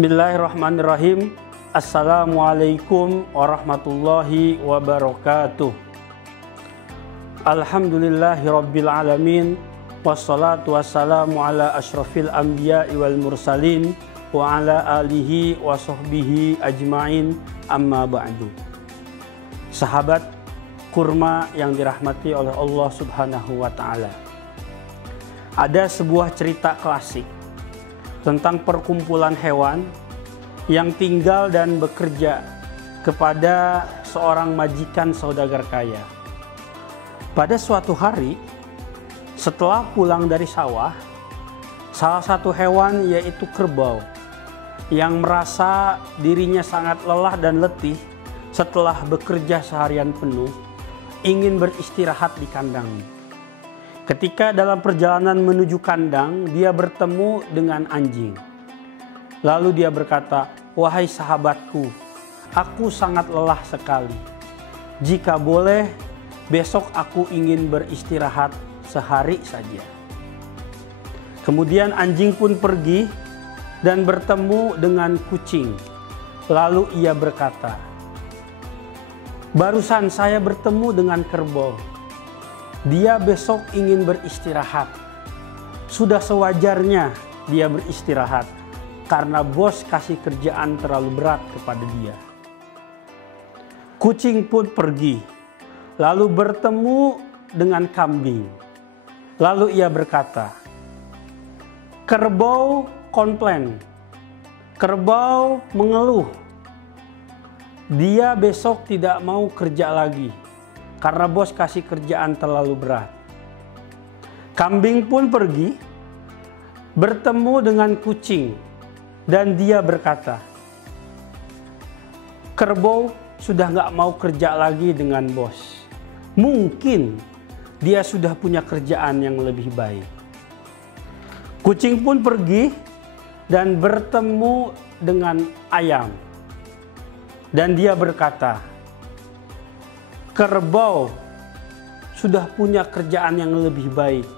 Bismillahirrahmanirrahim. Assalamualaikum warahmatullahi wabarakatuh. Alhamdulillahirabbil alamin. Wassalatu wassalamu ala asyrafil anbiya'i wal mursalin wa ala alihi wa sahbihi ajmain, amma ba'du. Sahabat kurma yang dirahmati oleh Allah Subhanahu wa ta'ala. Ada sebuah cerita klasik tentang perkumpulan hewan yang tinggal dan bekerja kepada seorang majikan saudagar kaya. Pada suatu hari, setelah pulang dari sawah, salah satu hewan yaitu kerbau yang merasa dirinya sangat lelah dan letih setelah bekerja seharian penuh, ingin beristirahat di kandangnya. Ketika dalam perjalanan menuju kandang, dia bertemu dengan anjing. Lalu dia berkata, "Wahai sahabatku, aku sangat lelah sekali. Jika boleh, besok aku ingin beristirahat sehari saja." Kemudian anjing pun pergi dan bertemu dengan kucing. Lalu ia berkata, "Barusan saya bertemu dengan kerbau. Dia besok ingin beristirahat. Sudah sewajarnya dia beristirahat karena bos kasih kerjaan terlalu berat kepada dia." Kucing pun pergi, lalu bertemu dengan kambing. Lalu ia berkata, "Kerbau komplain, kerbau mengeluh. Dia besok tidak mau kerja lagi karena bos kasih kerjaan terlalu berat." Kambing pun pergi, bertemu dengan kucing, dan dia berkata, "Kerbau sudah nggak mau kerja lagi dengan bos. Mungkin dia sudah punya kerjaan yang lebih baik." Kucing pun pergi dan bertemu dengan ayam, dan dia berkata, "Kerbau sudah punya kerjaan yang lebih baik.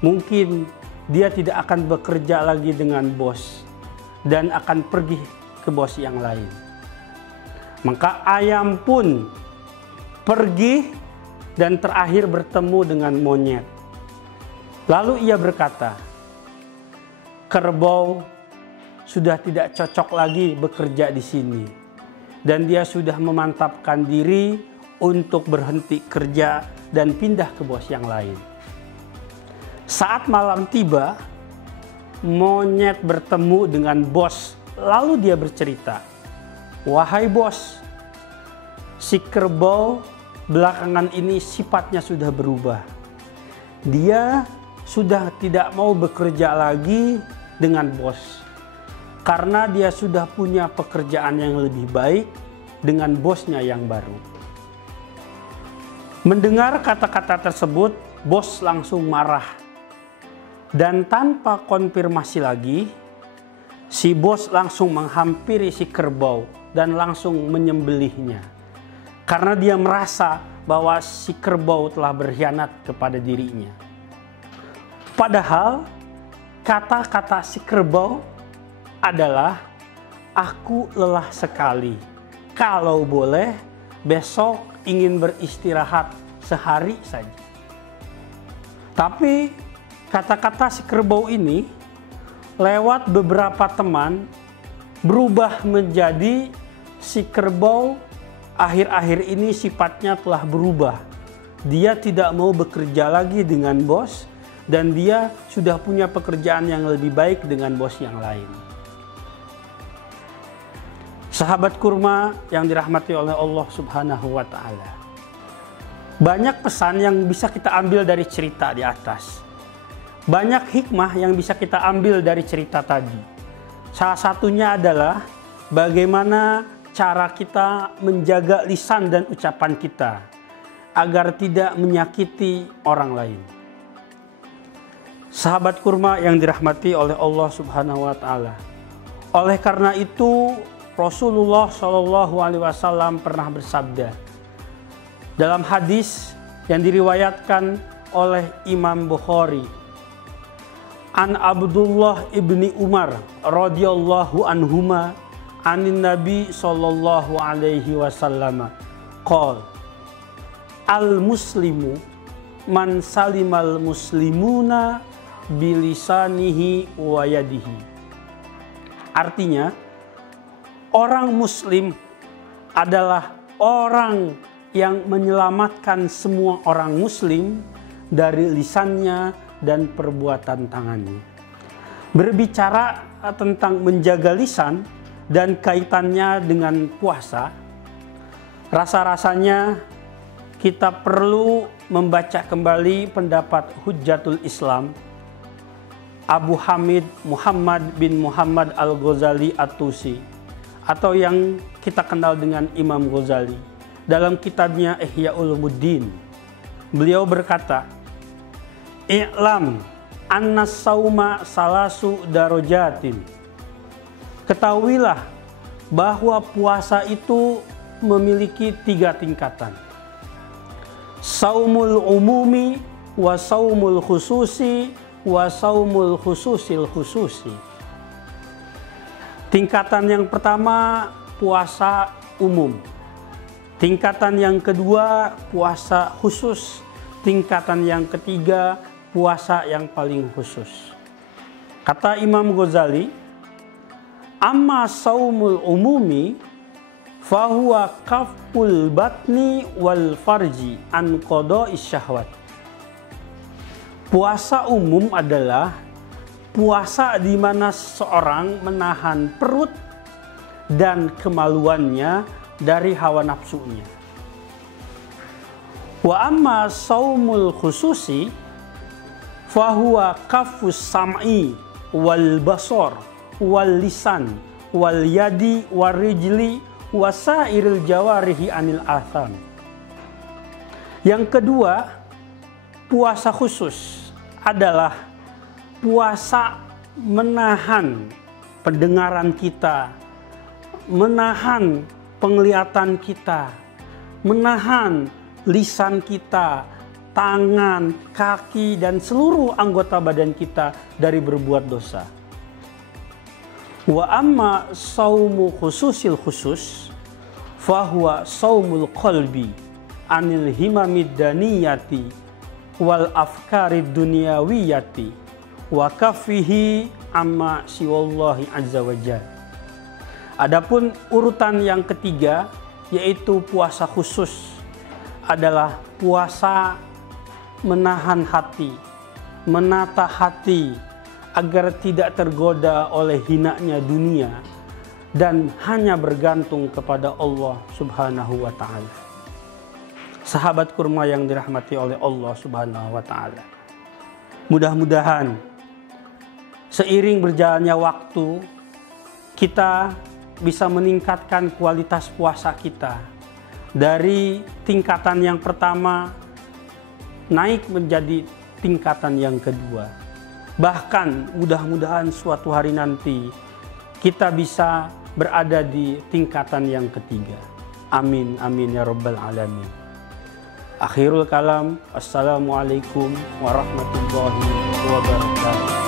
Mungkin dia tidak akan bekerja lagi dengan bos dan akan pergi ke bos yang lain." Maka ayam pun pergi dan terakhir bertemu dengan monyet. Lalu ia berkata, "Kerbau sudah tidak cocok lagi bekerja di sini dan dia sudah memantapkan diri untuk berhenti kerja dan pindah ke bos yang lain." Saat malam tiba, monyet bertemu dengan bos. Lalu dia bercerita, "Wahai bos, si kerbau belakangan ini sifatnya sudah berubah. Dia sudah tidak mau bekerja lagi dengan bos karena dia sudah punya pekerjaan yang lebih baik dengan bosnya yang baru." Mendengar kata-kata tersebut, bos langsung marah. Dan tanpa konfirmasi lagi, si bos langsung menghampiri si kerbau dan langsung menyembelihnya. Karena dia merasa bahwa si kerbau telah berkhianat kepada dirinya. Padahal kata-kata si kerbau adalah, "Aku lelah sekali. Kalau boleh, besok ingin beristirahat sehari saja." Tapi kata-kata si kerbau ini lewat beberapa teman berubah menjadi si kerbau akhir-akhir ini sifatnya telah berubah. Dia tidak mau bekerja lagi dengan bos dan dia sudah punya pekerjaan yang lebih baik dengan bos yang lain. Sahabat kurma yang dirahmati oleh Allah Subhanahu wa ta'ala. Banyak pesan yang bisa kita ambil dari cerita di atas. Banyak hikmah yang bisa kita ambil dari cerita tadi. Salah satunya adalah bagaimana cara kita menjaga lisan dan ucapan kita agar tidak menyakiti orang lain. Sahabat kurma yang dirahmati oleh Allah Subhanahu wa ta'ala. Oleh karena itu, Rasulullah Shallallahu alaihi wasallam pernah bersabda dalam hadis yang diriwayatkan oleh Imam Bukhari, An Abdullah ibni Umar radhiyallahu anhuma anin Nabi sallallahu alaihi wasallam qol al muslimu man salimal muslimuna bilisanihi wa yadihi. Artinya, orang muslim adalah orang yang menyelamatkan semua orang muslim dari lisannya dan perbuatan tangannya. Berbicara tentang menjaga lisan dan kaitannya dengan puasa, rasa-rasanya kita perlu membaca kembali pendapat Hujjatul Islam Abu Hamid Muhammad bin Muhammad Al-Ghazali At-Tusi, atau yang kita kenal dengan Imam Ghazali, dalam kitabnya Ihya Ulumuddin. Beliau berkata, "I'lam anna sauma salasu darajatin." Ketahuilah bahwa puasa itu memiliki 3 tingkatan. Saumul umumi wa saumul khususi wa saumul khususil khususi. Tingkatan yang pertama puasa umum. Tingkatan yang kedua puasa khusus. Tingkatan yang ketiga puasa yang paling khusus. Kata Imam Ghazali, amma saumul umumi fahuwa kaful batni wal farji an qada'is syahwat. Puasa umum adalah puasa di mana seorang menahan perut dan kemaluannya dari hawa nafsunya. Wa amma saumul khususi fahuwa kafus sam'i wal basar wal lisan wal yadi wal rijli wasairil jawarihi anil atham. Yang kedua, puasa khusus adalah puasa menahan pendengaran kita, menahan penglihatan kita, menahan lisan kita, tangan, kaki, dan seluruh anggota badan kita dari berbuat dosa. Wa amma saumu khususil khusus fahuwa saumul qalbi anil himamid daniyati wal afkarid dunyawiyati wa kafihi amma siwallahi azza wajalla. Adapun urutan yang ketiga, yaitu puasa khusus, adalah puasa menahan hati, menata hati agar tidak tergoda oleh hinanya dunia dan hanya bergantung kepada Allah Subhanahu wa ta'ala. Sahabat kurma yang dirahmati oleh Allah Subhanahu wa ta'ala, mudah-mudahan seiring berjalannya waktu kita bisa meningkatkan kualitas puasa kita dari tingkatan yang pertama naik menjadi tingkatan yang kedua. Bahkan mudah-mudahan suatu hari nanti kita bisa berada di tingkatan yang ketiga. Amin, amin ya rabbal alamin. Akhirul kalam, assalamualaikum warahmatullahi wabarakatuh.